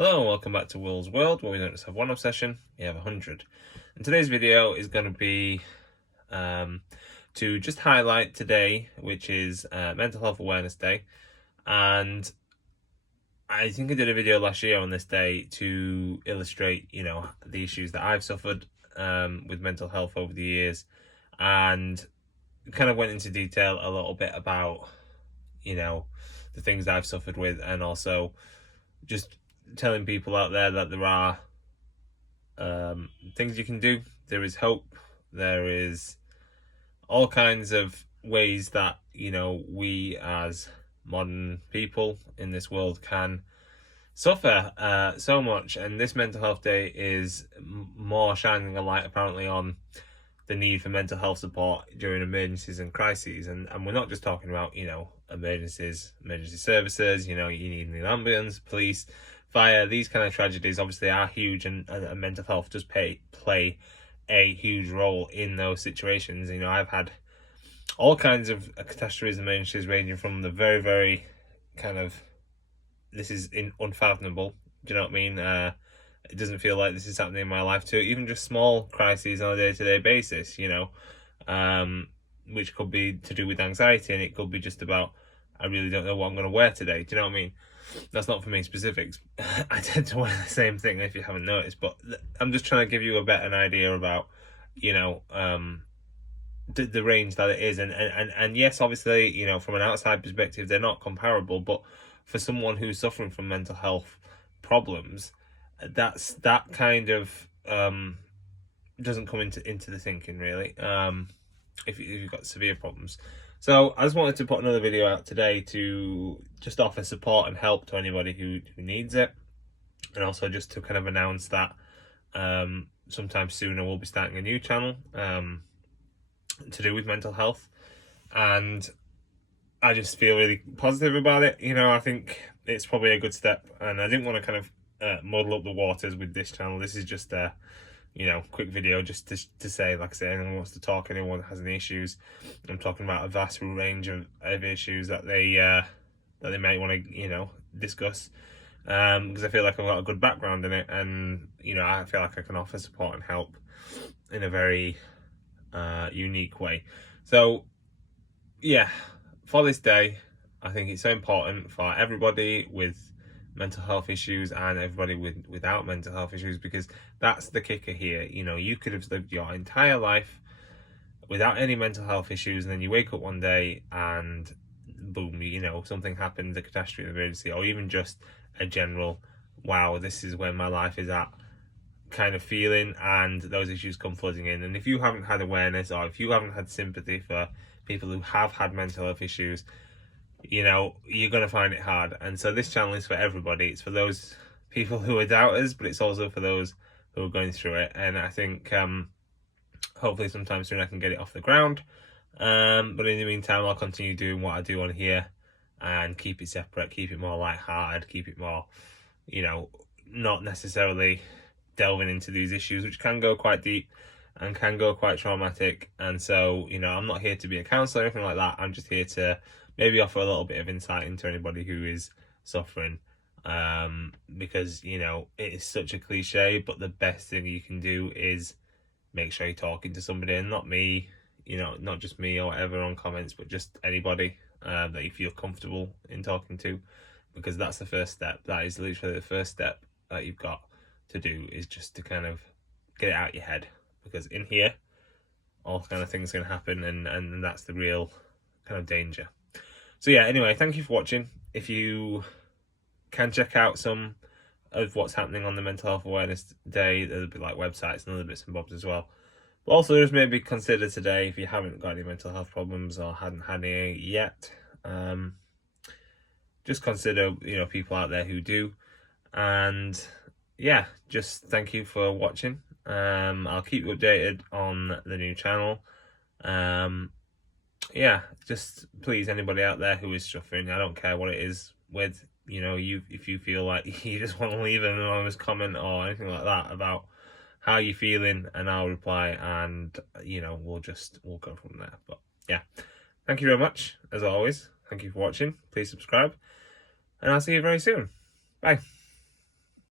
Hello and welcome back to Will's World, where we don't just have one obsession, we have 100. And today's video is going to be to just highlight today, which is Mental Health Awareness Day. And I think I did a video last year on this day to illustrate, the issues that I've suffered with mental health over the years, and kind of went into detail a little bit about, the things I've suffered with, and also just telling people out there that there are things you can do. There is hope. There is all kinds of ways that we as modern people in this world can suffer so much, and this mental health day is more shining a light apparently on the need for mental health support during emergencies and crises. And we're not just talking about emergency services. You need an ambulance, police, fire. These kind of tragedies obviously are huge, and mental health does play a huge role in those situations. I've had all kinds of catastrophes and emergencies, ranging from the very, very kind of, this is unfathomable, do you know what I mean? It doesn't feel like this is happening in my life, to even just small crises on a day-to-day basis, which could be to do with anxiety, and it could be just about, I really don't know what I'm going to wear today. Do you know what I mean? That's not for me specifics. I tend to wear the same thing if you haven't noticed, but I'm just trying to give you a better idea about, the range that it is. And yes, obviously, from an outside perspective, they're not comparable, but for someone who's suffering from mental health problems, that kind of doesn't come into the thinking, really, if you've got severe problems. So I just wanted to put another video out today to just offer support and help to anybody who needs it, and also just to kind of announce that sometime soon I will be starting a new channel to do with mental health, and I just feel really positive about it. I think it's probably a good step, and I didn't want to kind of muddle up the waters with this channel. This is just a quick video just to say, like I say, anyone wants to talk, anyone has any issues. I'm talking about a vast range of issues that they might want to discuss, because I feel like I've got a good background in it, and I feel like I can offer support and help in a very unique way. So yeah, for this day, I think it's so important for everybody with mental health issues and everybody without mental health issues, because that's the kicker here. You could have lived your entire life without any mental health issues, and then you wake up one day and boom, something happens, a catastrophe, emergency, or even just a general, wow, this is where my life is at kind of feeling, and those issues come flooding in. And if you haven't had awareness, or if you haven't had sympathy for people who have had mental health issues, you're going to find it hard. And so this channel is for everybody. It's for those people who are doubters, but it's also for those who are going through it. And I think hopefully sometime soon I can get it off the ground. But in the meantime, I'll continue doing what I do on here and keep it separate, keep it more lighthearted, keep it more, not necessarily delving into these issues, which can go quite deep and can go quite traumatic. And so, I'm not here to be a counsellor or anything like that. I'm just here to maybe offer a little bit of insight into anybody who is suffering, because it is such a cliche, but the best thing you can do is make sure you're talking to somebody, and not me, not just me or whatever on comments, but just anybody that you feel comfortable in talking to, because that's the first step. That is literally the first step that you've got to do, is just to kind of get it out your head, because in here all kind of things can happen, and that's the real kind of danger. So yeah, anyway, thank you for watching. If you can check out some of what's happening on the Mental Health Awareness Day, there'll be like websites and other bits and bobs as well. But also just maybe consider today, if you haven't got any mental health problems or hadn't had any yet, just consider people out there who do. And yeah, just thank you for watching. I'll keep you updated on the new channel. Yeah, just please, anybody out there who is suffering, I don't care what it is with, if you feel like you just want to leave an anonymous comment or anything like that about how you're feeling, and I'll reply, and we'll go from there. But yeah, thank you very much as always. Thank you for watching. Please subscribe, and I'll see you very soon. Bye.